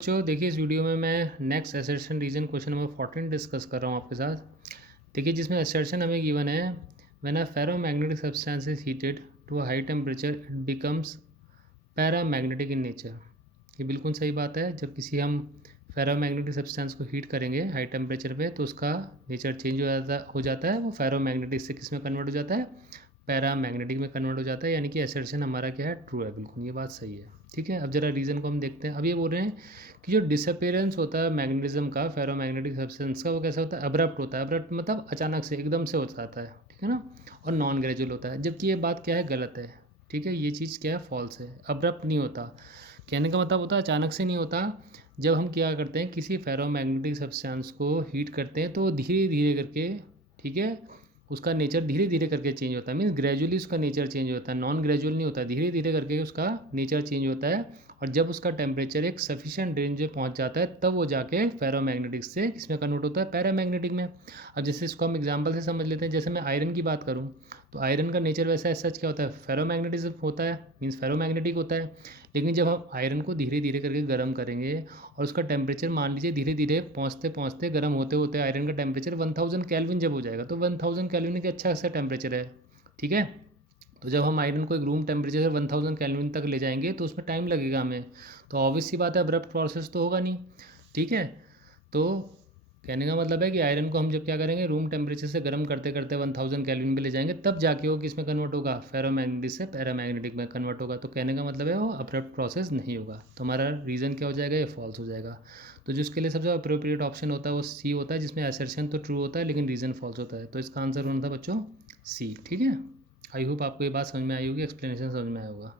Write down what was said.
बच्चों देखिए, इस वीडियो में मैं next assertion reason question number 14 discuss कर रहा हूँ आपके साथ। देखिए, जिसमें असर्शन हमें गिवन है, when a ferromagnetic substance is heated to a high temperature it becomes paramagnetic in nature. ये बिल्कुल सही बात है। जब किसी हम फेरोमैग्नेटिक सब्सटेंस को हीट करेंगे हाई टेम्परेचर पे तो उसका नेचर चेंज हो जाता है। वो फेरोमैग्नेटिक से किस में कन्वर्ट हो जाता है? पैरामैग्नेटिक में कन्वर्ट हो जाता है। यानी कि असर्शन हमारा क्या है? ट्रू है। बिल्कुल ये बात सही है। ठीक है, अब जरा रीज़न को हम देखते हैं। अब ये बोल रहे हैं कि जो डिसअपेरेंस होता है मैग्नेटिज्म का, फेरोमैग्नेटिक सब्सटेंस का, वो कैसा होता है? अब्रप्ट होता है। अब्रप्ट मतलब अचानक से, एकदम से हो जाता है। ठीक है ना। और नॉन ग्रेजुअल होता है। जबकि ये बात क्या है? गलत है। ठीक है, ये चीज़ क्या है? फॉल्स है। अब्रप्ट नहीं होता। कहने का मतलब होता है अचानक से नहीं होता। जब हम क्या करते हैं, किसी फेरोमैग्नेटिक सब्सटेंस को हीट करते हैं तो धीरे धीरे करके, ठीक है, उसका नेचर धीरे धीरे करके चेंज होता है। मीन्स ग्रेजुअली उसका नेचर चेंज होता है, नॉन ग्रेजुअल नहीं होता। धीरे धीरे करके उसका नेचर चेंज होता है। और जब उसका टेम्परेचर एक सफिशिएंट रेंज में पहुंच जाता है तब वो जाके फेरोमैग्नेटिक से किसमें कन्वर्ट होता है? पैरामैग्नेटिक में। अब जैसे इसको हम एग्जांपल से समझ लेते हैं। जैसे मैं आयरन की बात करूँ तो आयरन का नेचर वैसा सच क्या होता है? फेरोमैग्नेटिज्म होता है, मीन्स फेरोमैग्नेटिक होता है। लेकिन जब हम आयरन को धीरे धीरे करके गर्म करेंगे और उसका टेम्परेचर मान लीजिए धीरे धीरे पहुँचते पहुँचते गर्म होते होते आयरन का टेम्परेचर 1000 केल्विन जब हो जाएगा, तो 1000 केल्विन एक अच्छा सा टेम्परेचर है। ठीक है। तो जब हम आयरन को एक रूम टेम्परेचर से 1000 केल्विन तक ले जाएंगे तो उसमें टाइम लगेगा हमें। तो ऑब्वियस सी बात है, अब्रप्ट प्रोसेस तो होगा नहीं। ठीक है। तो कहने का मतलब है कि आयरन को हम जब क्या करेंगे, रूम टेम्परेचर से गर्म करते करते 1000 केल्विन पे ले जाएंगे, तब जाके वो किस में कन्वर्ट होगा? फेरोमैग्नेटिक से पैरामैग्नेटिक में कन्वर्ट होगा। तो कहने का मतलब है वो अब्रप्ट प्रोसेस नहीं होगा। तो हमारा रीज़न क्या हो जाएगा? ये फॉल्स हो जाएगा। तो जिसके लिए सबसे अप्रोप्रिएट ऑप्शन होता है वो सी होता है, जिसमें असर्शन तो ट्रू होता है लेकिन रीज़न फॉल्स होता है। तो इसका आंसर होना था बच्चों सी। ठीक है। आई होप आपको ये बात समझ में आई होगी, एक्सप्लेनेशन समझ में आया होगा।